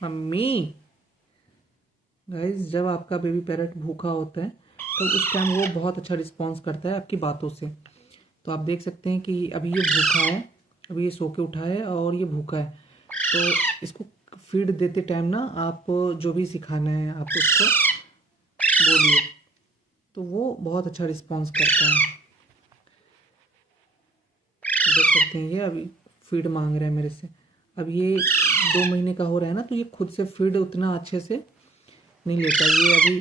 Mummy. Guys, जब आपका baby parrot भूखा होता है तो उस टाइम वो बहुत अच्छा रिस्पॉन्स करता है आपकी बातों से। तो आप देख सकते हैं कि अभी ये भूखा है, अभी ये सो के उठा है और ये भूखा है। तो इसको फीड देते टाइम ना आप जो भी सिखाना है आप उसको बोलिए, तो वो बहुत अच्छा रिस्पॉन्स करता है। देख सकते हैं ये अभी फीड मांग रहा है मेरे से। अब ये 2 महीने का हो रहा है ना, तो ये खुद से फीड उतना अच्छे से नहीं लेता। ये अभी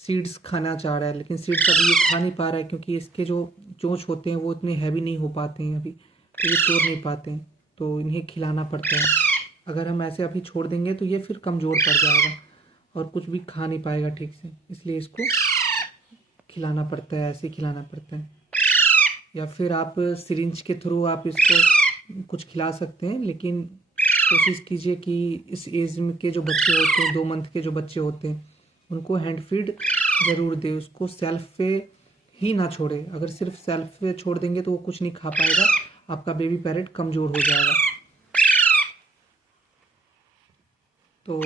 सीड्स खाना चाह रहा है, लेकिन सीड्स अभी ये खा नहीं पा रहा है क्योंकि इसके जो चोंच होते हैं वो इतने हैवी नहीं हो पाते हैं अभी, तो ये तोड़ नहीं पाते हैं। तो इन्हें खिलाना पड़ता है। अगर हम ऐसे अभी छोड़ देंगे तो ये फिर कमज़ोर पड़ जाएगा और कुछ भी खा नहीं पाएगा ठीक से, इसलिए इसको खिलाना पड़ता है, ऐसे ही खिलाना पड़ता है। या फिर आप सिरिंज के थ्रू आप इसको कुछ खिला सकते हैं, लेकिन कोशिश कीजिए कि इस एज में के जो बच्चे होते हैं, 2 मंथ के जो बच्चे होते हैं, उनको हैंड फीड ज़रूर दें। उसको सेल्फ पे ही ना छोड़े। अगर सिर्फ सेल्फ पे छोड़ देंगे तो वो कुछ नहीं खा पाएगा, आपका बेबी पैरेट कमज़ोर हो जाएगा। तो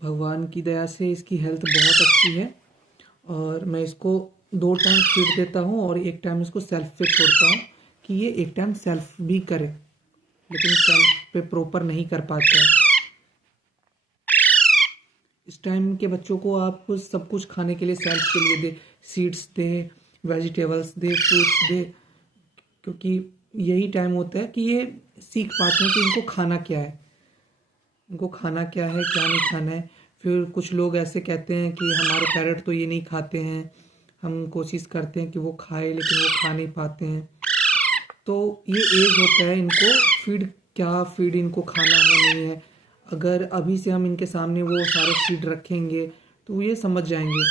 भगवान की दया से इसकी हेल्थ बहुत अच्छी है और मैं इसको 2 टाइम फीड देता हूँ और एक टाइम इसको सेल्फ पे छोड़ता हूँ कि ये एक टाइम सेल्फ भी करे, लेकिन सेल्फ पे प्रॉपर नहीं कर पाता है। इस टाइम के बच्चों को आप सब कुछ खाने के लिए सेल्फ के लिए दे, सीड्स दे, वेजिटेबल्स दे, फ्रूट्स दे, क्योंकि यही टाइम होता है कि ये सीख पाते हैं कि इनको खाना क्या है, इनको खाना क्या है, क्या नहीं खाना है। फिर कुछ लोग ऐसे कहते हैं कि हमारे पेरेंट तो ये नहीं खाते हैं, हम कोशिश करते हैं कि वो खाए लेकिन वो खा नहीं पाते हैं। तो ये एज होता है इनको फीड, क्या फीड इनको खाना है नहीं है। अगर अभी से हम इनके सामने वो सारे फीड रखेंगे तो ये समझ जाएंगे।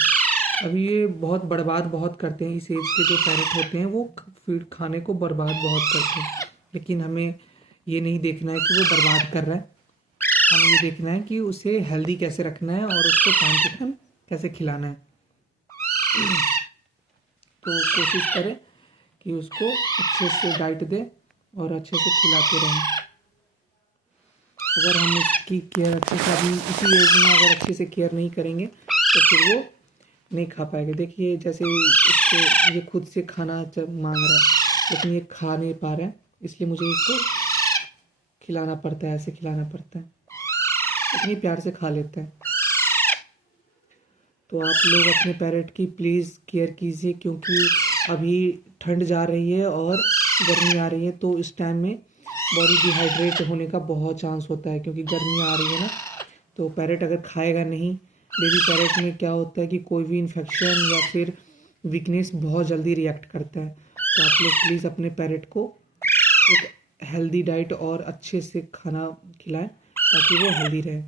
अभी ये बहुत बर्बाद बहुत करते हैं, इस एज के जो पेरेंट होते हैं वो फीड खाने को बर्बाद बहुत करते हैं, लेकिन हमें ये नहीं देखना है कि वो बर्बाद कर रहा है। हमें ये देखना है कि उसे हेल्दी कैसे रखना है और उसको टाइम टू टाइम कैसे खिलाना है। तो कोशिश करें कि उसको अच्छे से डाइट दें और अच्छे से खिलाते रहें। अगर हम उसकी केयर अच्छे से अभी इसी एज में अगर अच्छे से केयर नहीं करेंगे तो फिर वो नहीं खा पाएगा। देखिए जैसे इसको ये खुद से खाना जब मांग रहा है लेकिन ये खा नहीं पा रहा है, इसलिए मुझे इसको खिलाना पड़ता है, ऐसे खिलाना पड़ता है। इतनी प्यार से खा लेता है। तो आप लोग अपने पैरेट की प्लीज़ केयर कीजिए, क्योंकि अभी ठंड जा रही है और गर्मी आ रही है, तो इस टाइम में बॉडी डिहाइड्रेट होने का बहुत चांस होता है, क्योंकि गर्मी आ रही है ना। तो पैरेट अगर खाएगा नहीं, बेबी पैरेट में क्या होता है कि कोई भी इन्फेक्शन या फिर वीकनेस बहुत जल्दी रिएक्ट करता है। तो आप लोग प्लीज़ अपने पैरेट को एक हेल्दी डाइट और अच्छे से खाना खिलाएं ताकि वो हेल्दी रहे।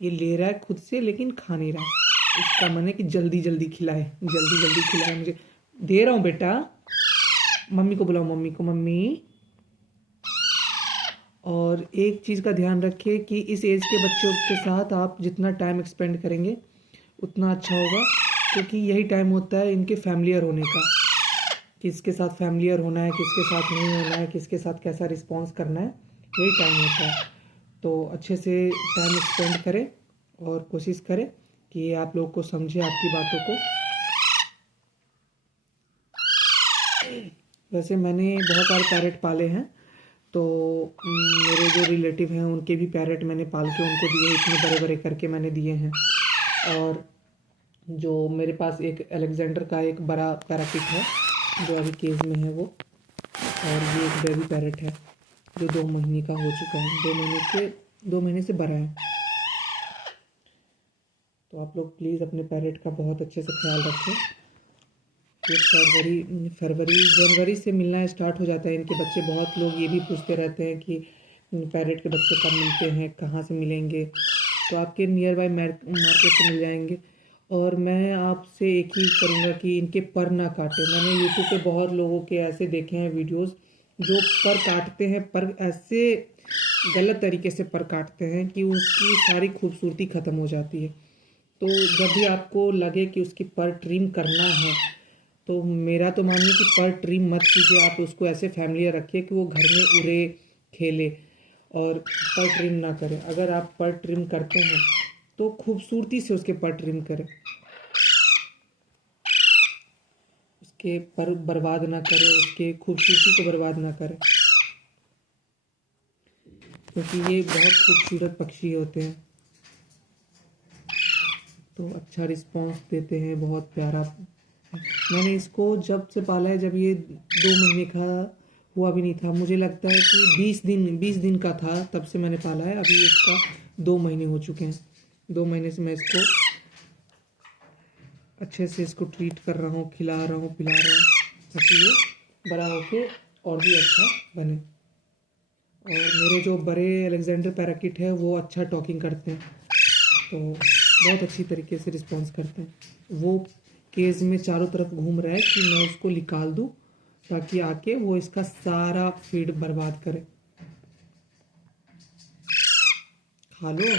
ये ले रहा है खुद से लेकिन खा नहीं रहा है। इसका मन है कि जल्दी जल्दी खिलाए, जल्दी जल्दी खिलाए मुझे। दे रहा हूँ बेटा, मम्मी को बुलाओ, मम्मी को, मम्मी। और एक चीज़ का ध्यान रखिए कि इस एज के बच्चों के साथ आप जितना टाइम एक्सपेंड करेंगे उतना अच्छा होगा, क्योंकि यही टाइम होता है इनके फैमिलियर होने का। किसके साथ फैमिलियर होना है, किसके साथ नहीं होना है, किसके साथ कैसा रिस्पॉन्स करना है, यही टाइम होता है। तो अच्छे से टाइम स्पेंड करें और कोशिश करें कि आप लोग को समझे आपकी बातों को। वैसे मैंने बहुत सारे पैरेट पाले हैं, तो मेरे जो रिलेटिव हैं उनके भी पैरेट मैंने पाल के उनको दिए, इतने बड़े बड़े करके मैंने दिए हैं। और जो मेरे पास एक अलेक्जेंडर का एक बड़ा पैराकिट है जो अभी केज में है वो, और ये एक बेबी पैरेट है जो 2 महीने का हो चुका है, 2 महीने से बड़ा है। तो आप लोग प्लीज़ अपने पैरेट का बहुत अच्छे से ख्याल रखें। ये फरवरी जनवरी से मिलना स्टार्ट हो जाता है इनके बच्चे। बहुत लोग ये भी पूछते रहते हैं कि पैरेट के बच्चे कब मिलते हैं, कहाँ से मिलेंगे। तो आपके नियर बाय मार्केट से मिल जाएंगे। और मैं आपसे एक ही करूँगा कि इनके पर ना काटें। मैंने यूट्यूब पे बहुत लोगों के ऐसे देखे हैं वीडियोस जो पर काटते हैं, पर ऐसे गलत तरीके से पर काटते हैं कि उसकी सारी खूबसूरती ख़त्म हो जाती है। तो जब भी आपको लगे कि उसकी पर ट्रिम करना है, तो मेरा तो मानिए कि पर ट्रिम मत कीजिए। आप उसको ऐसे फैमिलियर रखिए कि वो घर में उड़े, खेले। और पर ट्रिम ना करें। अगर आप पर ट्रिम करते हैं तो खूबसूरती से उसके पर ट्रिम करें, उसके पर बर्बाद ना करें, उसके खूबसूरती को बर्बाद ना करें, क्योंकि ये बहुत खूबसूरत पक्षी होते हैं। तो अच्छा रिस्पांस देते हैं, बहुत प्यारा। मैंने इसको जब से पाला है, जब ये 2 महीने का हुआ भी नहीं था, मुझे लगता है कि 20 दिन का था, तब से मैंने पाला है। अभी इसका 2 महीने हो चुके हैं। 2 महीने से मैं इसको अच्छे से इसको ट्रीट कर रहा हूँ, खिला रहा हूँ, पिला रहा हूँ, ताकि ये बड़ा होके और भी अच्छा बने। और मेरे जो बड़े अलेक्जेंडर पैराकिट है वो अच्छा टॉकिंग करते हैं, तो बहुत अच्छी तरीके से रिस्पॉन्स करते हैं। वो केज में चारों तरफ घूम रहा है कि मैं उसको निकाल दूँ, ताकि आके वो इसका सारा फीड बर्बाद करे। खा लो,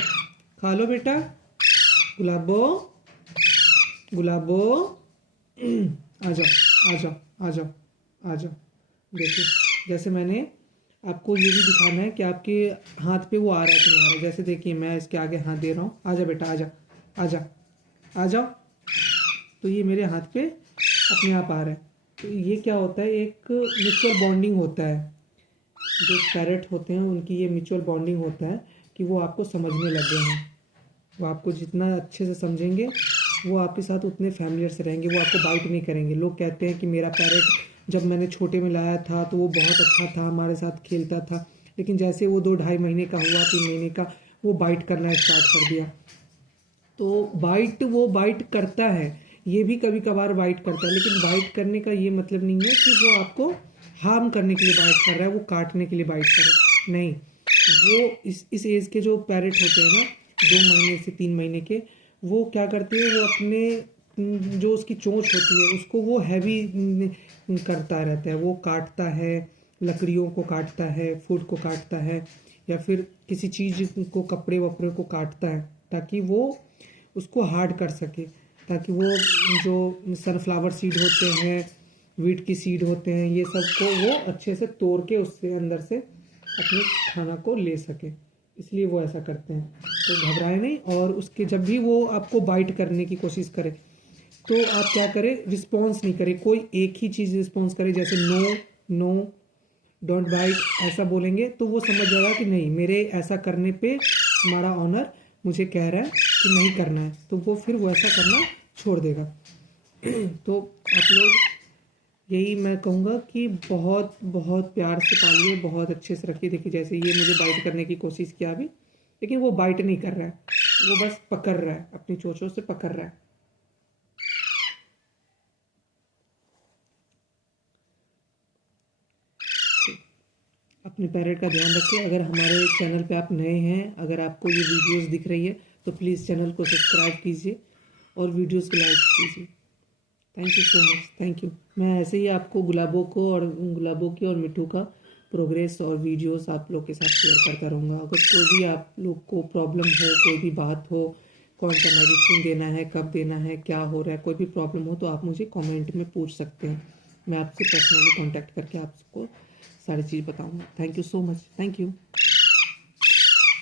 खा लो बेटा, गुलाबो, गुलाबो, आ जाओ, आ जाओ, आ जाओ, आ जाओ। देखिए, जैसे मैंने आपको ये भी दिखाना है कि आपके हाथ पे वो आ रहा है कि नहीं आ रहा है। जैसे देखिए, मैं इसके आगे हाथ दे रहा हूँ, आ जा बेटा, आ जा, आ जा, आ जाओ। तो ये मेरे हाथ पे अपने आप आ रहा है। तो ये क्या होता है, एक म्यूचुअल बॉन्डिंग होता है। जो पैरेट होते हैं उनकी ये म्यूचुअल बॉन्डिंग होता है कि वो आपको समझने लग गए हैं। वो आपको जितना अच्छे से समझेंगे, वो आपके साथ उतने फैमिलियर से रहेंगे, वो आपको बाइट नहीं करेंगे। लोग कहते हैं कि मेरा पैरेट जब मैंने छोटे में लाया था तो वो बहुत अच्छा था, हमारे साथ खेलता था, लेकिन जैसे वो 2 ढाई महीने का हुआ, 3 महीने का, वो बाइट करना स्टार्ट कर दिया। तो बाइट, वो बाइट करता है, ये भी कभी कभार बाइट करता है, लेकिन बाइट करने का ये मतलब नहीं है कि वो आपको हार्म करने के लिए बाइट कर रहा है, वो काटने के लिए बाइट कर रहा है, नहीं। वो इस एज के जो पैरेट होते हैं ना, 2 महीने से 3 महीने के, वो क्या करते हैं, वो अपने जो उसकी चोंच होती है उसको वो हैवी करता रहता है, वो काटता है, लकड़ियों को काटता है, फूड को काटता है, या फिर किसी चीज़ को, कपड़े वपड़े को काटता है, ताकि वो उसको हार्ड कर सके, ताकि वो जो सनफ्लावर सीड होते हैं, वीट की सीड होते हैं, ये सब को वो अच्छे से तोड़ के उससे अंदर से अपने खाना को ले सके। इसलिए वो ऐसा करते हैं। तो घबराए नहीं, और उसके जब भी वो आपको बाइट करने की कोशिश करे तो आप क्या करें, रिस्पॉन्स नहीं करें, कोई एक ही चीज़ रिस्पॉन्स करे, जैसे नो, नो, डोंट बाइट, ऐसा बोलेंगे तो वो समझ जाएगा कि नहीं, मेरे ऐसा करने पे हमारा ऑनर मुझे कह रहा है कि नहीं करना है, तो वो फिर वो ऐसा करना छोड़ देगा। तो आप लोग, यही मैं कहूँगा कि बहुत बहुत प्यार से पालिए, बहुत अच्छे से रखिए। देखिए, जैसे ये मुझे बाइट करने की कोशिश किया अभी, लेकिन वो बाइट नहीं कर रहा है, वो बस पकड़ रहा है, अपनी चोंचों से पकड़ रहा है। अपने पैरेट का ध्यान रखिए। अगर हमारे चैनल पे आप नए हैं, अगर आपको ये वीडियोस दिख रही है, तो प्लीज़ चैनल को सब्सक्राइब कीजिए और वीडियोस को लाइक कीजिए। Thank you so much, thank you. मैं ऐसे ही आपको गुलाबों की और मिट्टू का प्रोग्रेस और वीडियोस आप लोग के साथ शेयर करता रहूँगा। अगर कोई भी आप लोग को प्रॉब्लम हो, कोई भी बात हो, कौन सा मेडिसिन देना है, कब देना है, क्या हो रहा है, कोई भी प्रॉब्लम हो, तो आप मुझे कमेंट में पूछ सकते हैं। मैं आपसे पर्सनली कांटेक्ट करके आपको सारी चीज़ बताऊँगा। Thank you so much, thank you.